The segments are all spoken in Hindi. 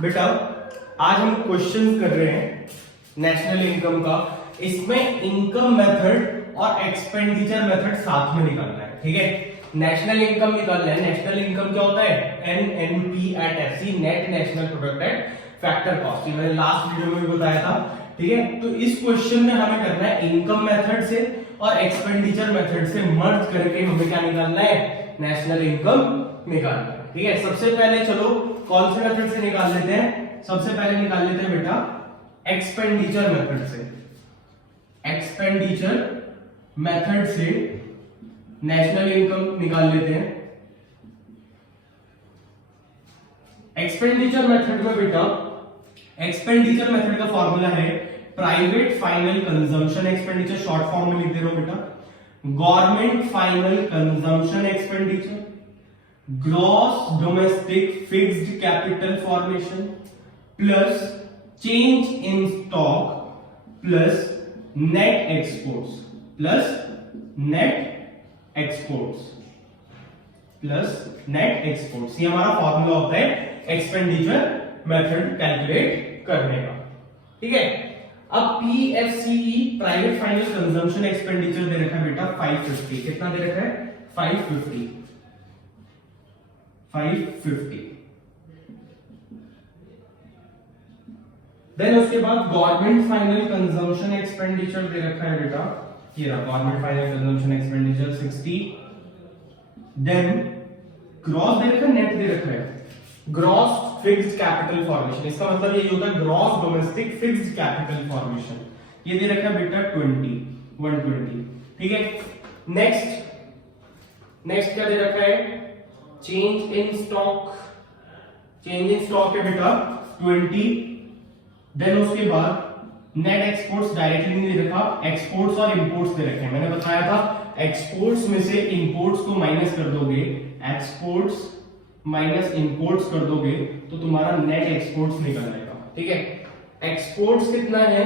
बेटा आज हम क्वेश्चन कर रहे हैं नेशनल इनकम का। इसमें इनकम मेथड और एक्सपेंडिचर मेथड साथ में निकालना है, ठीक है। नेशनल इनकम निकालना है। नेशनल इनकम क्या होता है? NNP at FC, net national product at factor cost. ये मैंने लास्ट वीडियो में भी बताया था, ठीक है। तो इस क्वेश्चन में हमें करना है इनकम मेथड से और एक्सपेंडिचर मेथड से मर्ज करके हमें क्या निकालना है? नेशनल इनकम निकालना है, ठीक है। सबसे पहले चलो कौन से मेथड से निकाल लेते हैं? सबसे पहले निकाल लेते हैं बेटा एक्सपेंडिचर मेथड से। एक्सपेंडिचर मेथड से नेशनल इनकम निकाल लेते हैं। एक्सपेंडिचर मेथड में बेटा, एक्सपेंडिचर मेथड का फॉर्मूला है private final consumption expenditure, short form में लिख दे रहा हूं बेटा, government final consumption expenditure, gross domestic fixed capital formation plus change in stock plus net exports plus net exports plus net exports. ये हमारा फॉर्मूला होता है एक्सपेंडिचर मेथड कैलकुलेट करने का, ठीक है। अब पीएफसीई प्राइवेट फाइनल कंजम्पशन एक्सपेंडिचर दे रखा है बेटा 550। कितना दे रखा है? 550। देन उसके बाद गवर्नमेंट फाइनल कंजम्पशन एक्सपेंडिचर दे रखा है बेटा, ये रहा government final consumption expenditure 60। Then gross दे रखा है, नेट दे रखा है ग्रॉस फिक्स्ड कैपिटल फॉर्मेशन। इसका मतलब ये होता है gross domestic fixed capital formation. ये दे रखा है बेटा 120, ठीक है। नेक्स्ट क्या दे रखा है? Change in stock. Change in stock है बेटा 20। देन उसके बाद नेट एक्सपोर्ट्स डायरेक्टली नहीं दे रखा, एक्सपोर्ट्स और इंपोर्ट्स दे रखे हैं। मैंने बताया था एक्सपोर्ट्स में से इंपोर्ट्स को माइनस कर दोगे, एक्सपोर्ट्स माइनस इंपोर्ट्स कर दोगे तो तुम्हारा नेट एक्सपोर्ट्स निकल जाएगा, ठीक है। एक्सपोर्ट्स कितना है?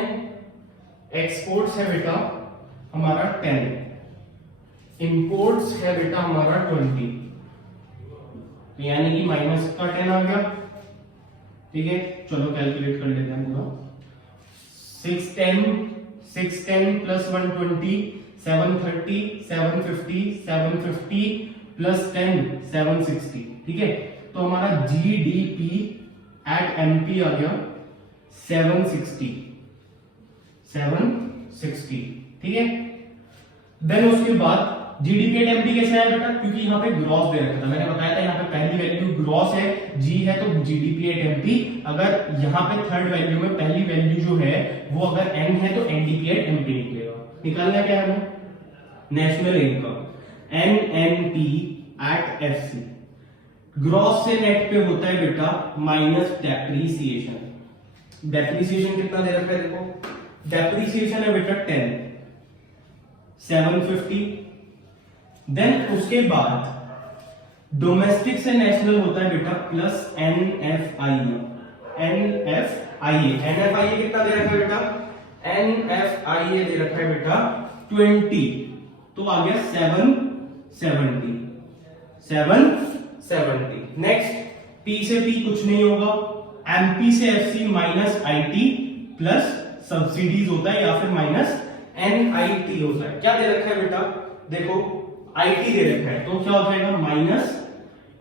एक्सपोर्ट्स है बेटा हमारा 10, इंपोर्ट्स है बेटा हमारा 20, यानी कि माइनस का 10 आ गया, ठीक है। चलो कैलकुलेट कर लेते हैं पूरा। 610 प्लस 120 730 750 प्लस 10 760, ठीक है। तो हमारा जीडीपी एट एमपी आ गया 760, ठीक है। देन उसके बाद जीडीपी एट एमपी कैसे आया बेटा? क्योंकि यहाँ पे ग्रॉस दे रखा था, मैंने बताया था यहाँ पे पहली वैल्यू ग्रॉस है, जी है, तो जीडीपी एट एमपी। अगर यहाँ पे थर्ड वैल्यू में पहली वैल्यू जो है वो अगर एन है तो एनडीपी एट एमपी निकलेगा। निकालना क्या है हमें? National income NNP at FC. Gross से नेट पे होता है बेटा माइनस डेप्रीसिएशन। डेप्रीसिएशन कितना दे रखा है? देखो डेप्रीसिएशन है बेटा 10, 750। देन उसके बाद डोमेस्टिक से नेशनल होता है बेटा प्लस एनएफआईए। एनएफआईए कितना दे रखा है बेटा? एनएफआईए दे रखा है बेटा 20, तो आ गया 770। नेक्स्ट पी से पी कुछ नहीं होगा, एमपी से FC minus IT plus subsidies होता है या फिर माइनस एनआईटी होता है। क्या दे रखा है बेटा? देखो आईटी दे रखा है तो क्या हो जाएगा? Minus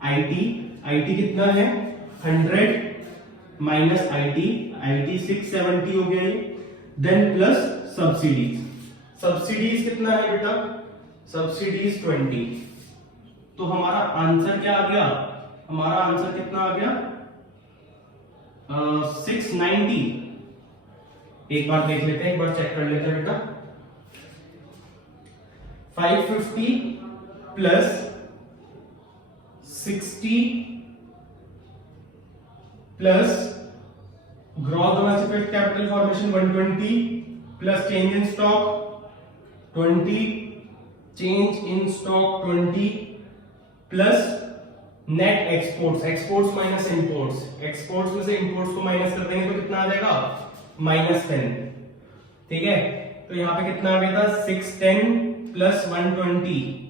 IT. आईटी कितना है? 100 माइनस आईटी 670 हो गया ये। Then plus subsidies. सब्सिडीज कितना है बेटा? सब्सिडीज 20। तो हमारा आंसर क्या आ गया? हमारा आंसर कितना आ गया? 690। एक बार देख लेते हैं, एक बार चेक कर लेते हैं बेटा। 550 plus 60 plus gross domestic capital formation 120 plus change in stock 20, change in stock 20 plus net exports. Exports minus imports, exports में से इंपोर्ट्स को माइनस कर देंगे तो कितना आ जाएगा? -10, ठीक है। तो यहां पे कितना आ गया था? 610 प्लस 120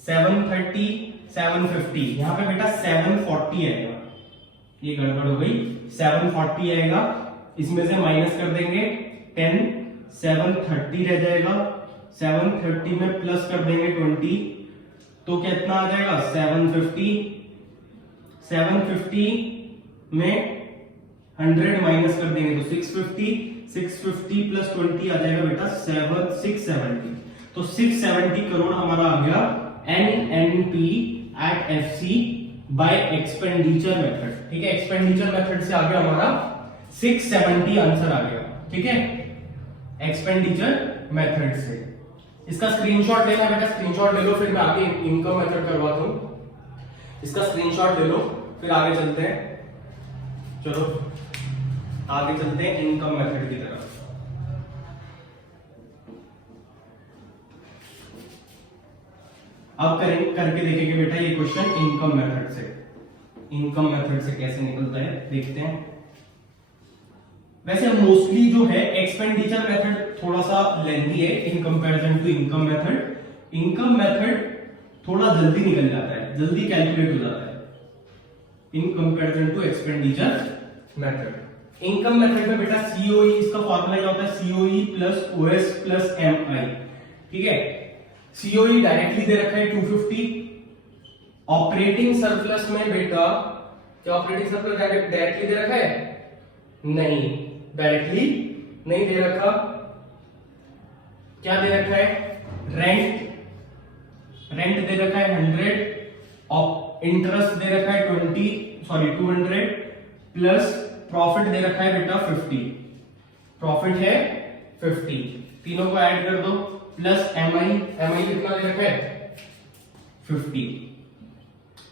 730 750। यहां पे बेटा 740 आएगा, ये गड़बड़ हो गई, 740 आएगा, इसमें से माइनस कर देंगे 10, 730 रह जाएगा, 730 में प्लस कर देंगे 20, तो कितना आ जाएगा 750, 750 में 100 माइनस कर देंगे तो 650, 650 प्लस 20 आ जाएगा बेटा 670, तो 670 करोड़ हमारा आ गया NNP at FC bye expenditure method. ठीक है, एक्सपेंडिचर मेथड से आ गया हमारा 670 आंसर आ गया। ठीक है, एक्सपेंडिचर मेथड से। इसका स्क्रीनशॉट लेना बेटा, स्क्रीनशॉट ले लो, फिर मैं आगे इनकम मेथड करवाता हूं। इसका स्क्रीनशॉट ले लो, फिर आगे चलते हैं। चलो आगे चलते हैं इनकम मेथड की तरफ। अब करके देखेंगे बेटा ये क्वेश्चन इनकम मेथड से। इनकम मेथड से कैसे निकलता है देखते हैं। वैसे मोस्टली जो है एक्सपेंडिचर मेथड थोड़ा सा लेंथी है in comparison to income method. Income method थोड़ा जल्दी निकल जाता है, जल्दी कैलकुलेट हो जाता है in comparison to expenditure method. Income मेथड में बेटा सीओई, इसका फॉर्मूला क्या होता है, COE plus OS plus MI. ठीक है, सीओई डायरेक्टली दे रखा है 250। ऑपरेटिंग सरप्लस में बेटा क्या ऑपरेटिंग सरप्लस डायरेक्टली दे रखा है, नहीं डायरेक्टली नहीं दे रखा। क्या दे रखा है, रेंट, रेंट दे रखा है 100, इंटरेस्ट दे रखा है 200 प्लस प्रॉफिट दे रखा है बेटा 50, प्रॉफिट है 50, तीनों को ऐड कर दो प्लस एमआई, एमआई कितना दे रखा है 50,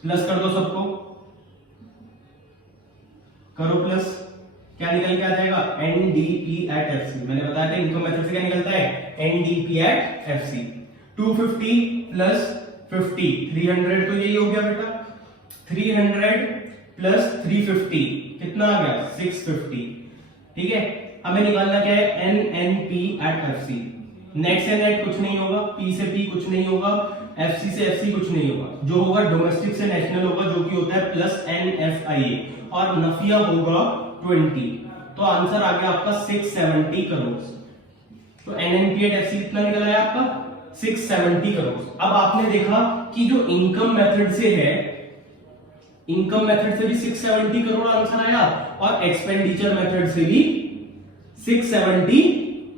प्लस कर दो सबको, करो प्लस, क्या निकल के आ जाएगा एनडीपी एट एफसी। मैंने बताया था इनकम मेथड से क्या निकलता है एनडीपी एट एफसी। 250 प्लस 50 300, तो यही हो गया बेटा 300 प्लस 350 कितना आ गया 650। ठीक है, हमें निकालना क्या है एनएनपी एट एफसी। नेट से नेट कुछ नहीं होगा, पी से पी कुछ नहीं होगा, एफसी से एफसी कुछ नहीं होगा, जो होगा डोमेस्टिक से नेशनल होगा जो कि होता है प्लस एनएफआईए, और नफिया होगा 20। तो आंसर आ गया आपका 670 करोड़। तो एनएनपी एट एफसी कितना निकला है आपका 670 करोड़। अब आपने देखा कि जो इनकम मेथड से है, इनकम मेथड से भी 670 करोड़ आंसर आया और एक्सपेंडिचर मेथड से भी 670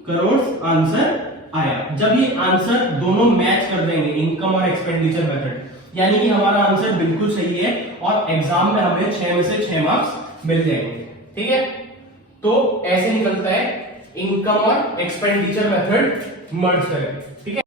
करोड़ आंसर आया। जब ये आंसर दोनों मैच कर देंगे इनकम और एक्सपेंडिचर मेथड, यानी कि हमारा आंसर बिल्कुल सही है और एग्जाम में हमें 6 में से 6 मार्क्स मिल जाएंगे। ठीक है, तो ऐसे निकलता है इनकम और एक्सपेंडिचर मेथड मर्ज करें। ठीक है।